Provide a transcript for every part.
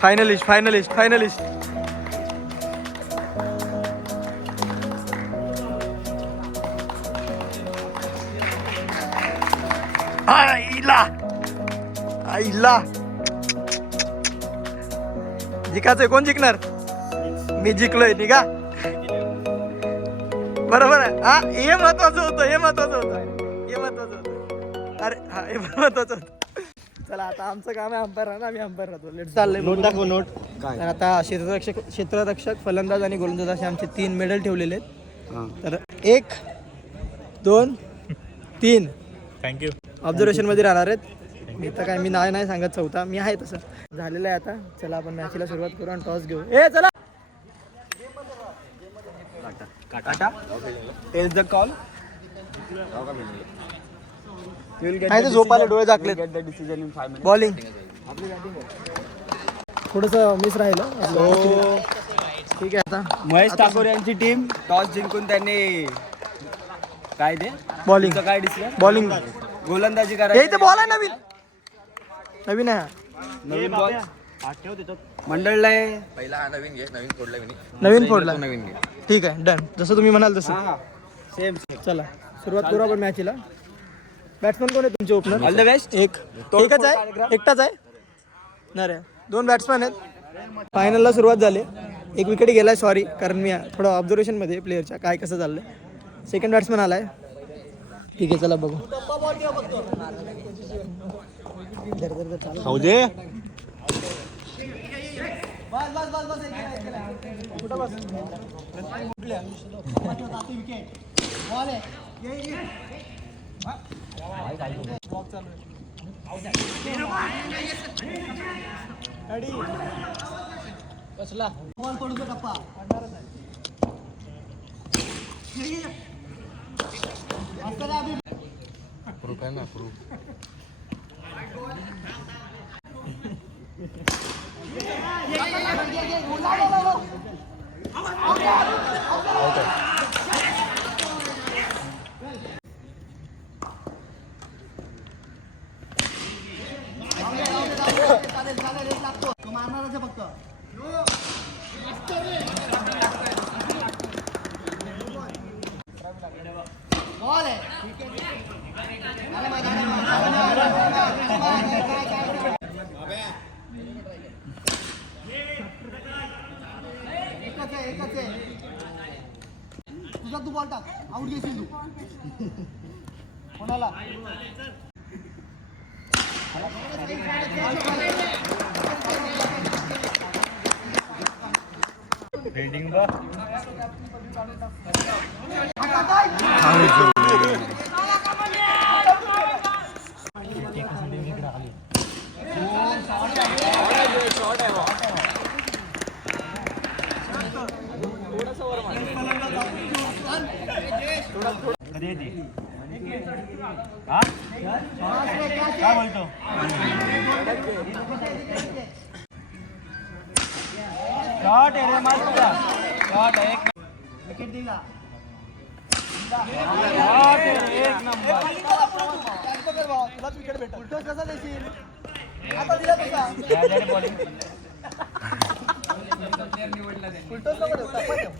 Finalist finalist finalist. आईला आईला जिकायचंय. कोण जिंकणार? मी जिंकलोय. निघा. बरोबर आहे. हा हे महत्वाचं होतं. हे महत्वाचं होतं. हे महत्वाचं होतं. अरे हा हे महत्वाचं होतं. चला आता आमचं काम आहे अंपायर राहणं. आम्ही अंपायर राहतो. लेट चाललंय. नोट दाखव. नोट तर आता क्षेत्ररक्षक फलंदाज आणि गोलंदाज असे आमचे 3 मेडल ठेवलेले आहेत. तर 1 2 3 थँक्यू. ऑब्झर्वेशन मध्ये राहणार आहेत. मी तर काय मी नाही सांगत. चौथा मी आहे तसं झालेलं आहे. आता चला आपण मॅचला सुरुवात करू आणि टॉस घेऊ. चला काटा टेल्स द कॉल. काय ते झोपायला डोळे झाकलेत. बॉलिंग थोडस मिस राहिलं. ठीक आहे. आता महेश ठाकूर यांची टीम टॉस जिंकून त्यांनी काय ते बॉलिंग काय डिसिजन बॉलिंग गोलंदाजी हे करायची. इथे बॉल आहे. नवीन नवीन आहे. नवीन बॉल मंडळला आहे. पहिला नवीन घे. नवीन फोडला. नवीन घे. ठीक आहे डन. जसं तुम्ही म्हणाल तसं. हा सेम. चला सुरुवात करू आपण मॅचला. बॅट्समन कोण आहे तुमचे ओपनर? All the best. एकच आहे. एकटाच आहे ना रे. 2 बॅट्समॅन आहेत. फायनलला सुरुवात झाली. 1 विकेट गेलाय. सॉरी कारण मी थोडं ऑब्झर्वेशनमध्ये प्लेअरच्या काय कसं चाललंय. सेकंड बॅट्समॅन आलाय. ठीक आहे चला बघू. खाऊ दे. कसला बॉल पडू दे टप्पा. मारणारच आहे फक्त. बॉल आहे. एकच आहे. तुझा तू बॉल टाक. आउट घेशील तू. कोणाला रेडिंग बा. काय बोलतो? शॉट आहे रे मस्त. शॉट आहे. विकेट दिला. शॉट आहे एक नंबर. तुलाच विकेट भेटल. उलटोस कसा देशील? आता दिला तसा. बॉलिंग. उलटोस नको देऊ. टप्पा ठेव.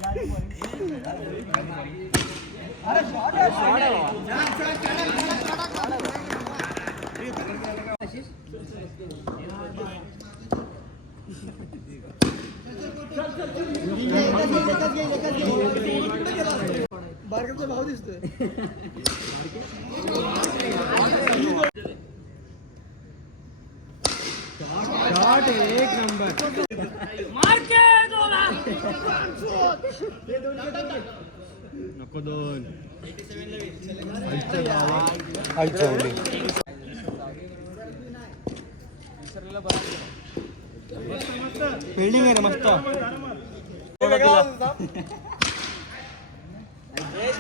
अरे शॉट आहे. शॉट आहे. बारकाचा भाव दिसतोय. शॉट एक नंबर. नको 2. फिल्डिंग आहे ना मस्त.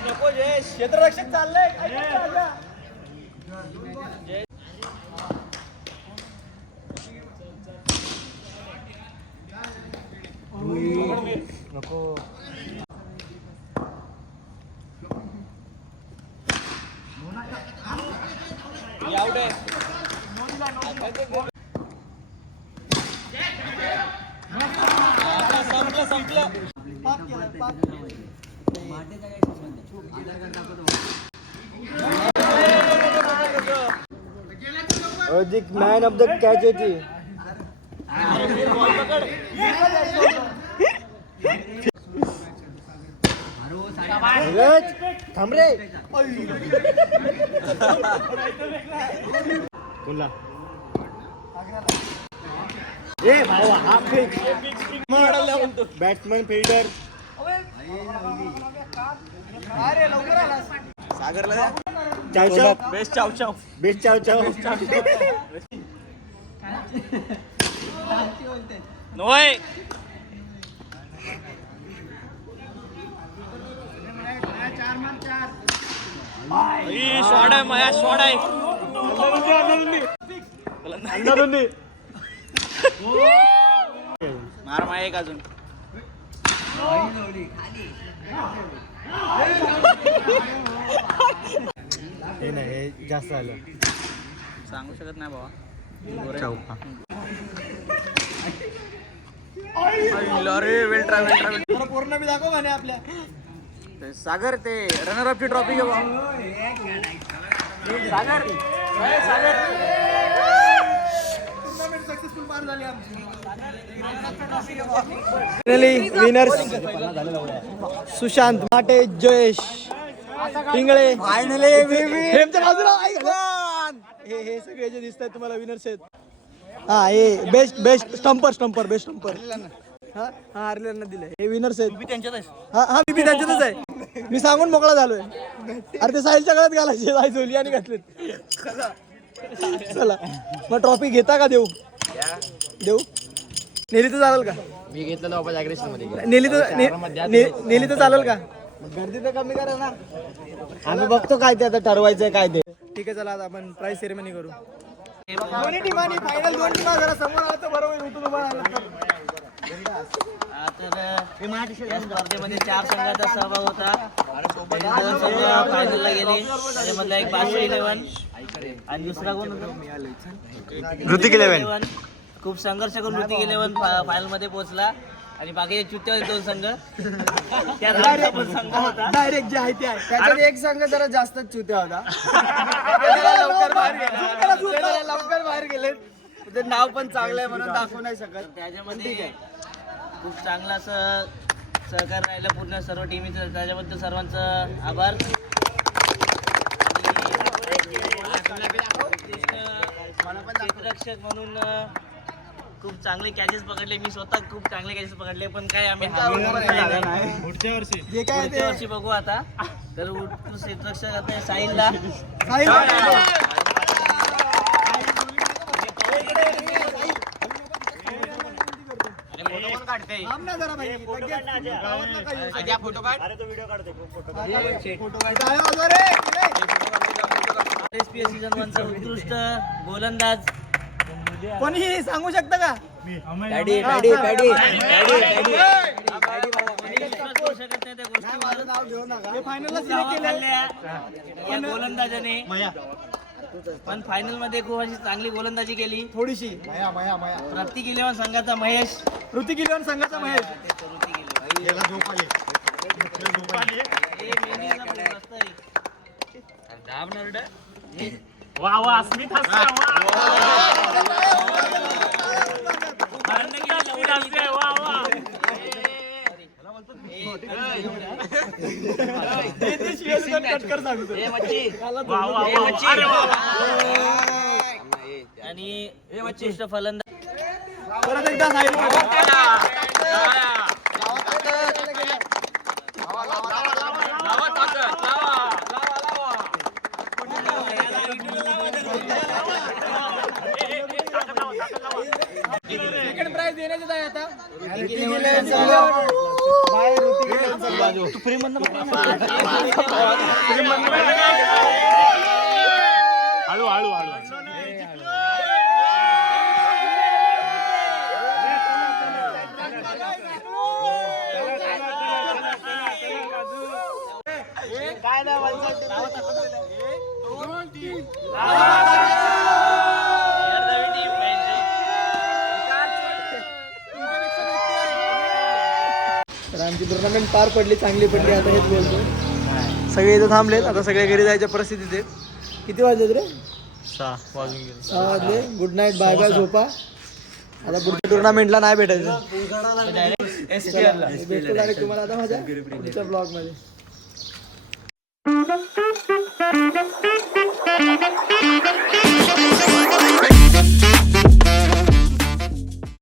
नको जयेश. क्षेत्ररक्षक चाललंय. नको. आउट आहे. मॅन ऑफ द कॅच होती. थांब रे. कोणला ए भावा हा बॅट्समन फिल्डर सागरला चाव बेस्ट चाव चाव. बेस्ट चाव चाव. नोय शॉट आहे माया शॉट आहे. मार माया एक अजून. हे नाही हे जास्त आलं. सांगू शकत नाही बाबा. अरे वेल ट्रॅव्हल पूर्ण मी दाखव म्हणे आपल्या सागर ते रनर ऑफ ची ट्रॉफी घे सागर. सागर सक्सेसफुल पार झाली आमची. फायनली विनर्स सुशांत माटे, जयेश पिंगळे. फायनली फ्रेमच्या बाजूला हे सगळे जे दिसत आहेत तुम्हाला विनर्स आहेत. हा हे बेस्ट स्टंपर बेस्ट स्टंपर. हा हारलेल्यांना दिलंय. हे विनर्स आहेत. हा मी त्यांच्यातच आहे. मी सांगून मोकळा झालोय. अरे ते साहिलच्या गळ्यात घालायचे साई झोली आणि घातलेत. चला मग ट्रॉफी घेता का? देऊ नेली तर चालेल का? मी घेतलं वापस अग्रेशन मध्ये. नेली तर चालेल का? गर्दी तर कमी करा ना. आम्ही बघतो काय ते आता ठरवायचंय काय ते. ठीक आहे चला आता आपण प्राइज सेरेमनी करू. दोन्ही टीमांनी फायनल 2 टीमा जरा समोर आला तर बरोबर उठून उभा राहिला तर. तर या स्पर्धेमध्ये 4 संघाचा सहभाग होता. 2 संघ फायनलला गेले. त्याच्यामधला एक बादशाह 11 आणि दुसरा कोण होता? ऋतिक 11. खूप संघर्ष करून ऋतिक 11 फायनल मध्ये पोहोचला आणि बाकीचे चुत्ते होते 2 संघ. त्यात आमचा पण संघ होता. डायरेक्ट जे आहे ते आहे. त्याच्यात एक संघ जरा जास्तच चुत्या होता. लवकर बाहेर गेले. ते नाव पण चांगलं आहे म्हणून दाखवू नाही शकत. त्याच्यामध्ये खूप चांगलं असं सहकार्य राहिलं पूर्ण सर्व टीमचं. त्याच्याबद्दल सर्वांचं आभार. क्षेत्ररक्षक म्हणून खूप चांगले कॅचेस पकडले. मी स्वतः खूप चांगले कॅचेस पकडले. पण काय आम्ही पुढच्या वर्षी बघू आता. तर उत्कृष्ट क्षेत्ररक्षक आता साहिलला सीझन 1 चा उत्कृष्ट गोलंदाज कोणी सांगू शकता का? पॅडी पॅडी पॅडी फायनलला या गोलंदाजाने पण फायनल मध्ये खूप अशी चांगली गोलंदाजी केली. थोडीशी प्रत्येक 11 संघाचा महेश. ऋतिक 11 संघाचा महेश. वा वा अस्मित हसते. वा वा आणि उत्कृष्ट फलंदाज परत एकदा सेकंड प्राइज देण्याचं आहे आता. हळू हळू हळू. काय नाही तर आमची टुर्नामेंट पार पडली, चांगली पडली. आता हेच बोलतो, सगळे इथं थांबलेत, आता सगळे घरी जायच्या परिस्थितीत आहेत. किती वाजलेत रे? 6 वाजून गेले. 6 वाजले. गुड नाईट, बाय बाय, झोपा. आता पुढच्या टुर्नामेंटला नाही भेटायचं. भेटतो डायरेक्ट तुम्हाला आता माझ्या पुढच्या ब्लॉग मध्ये.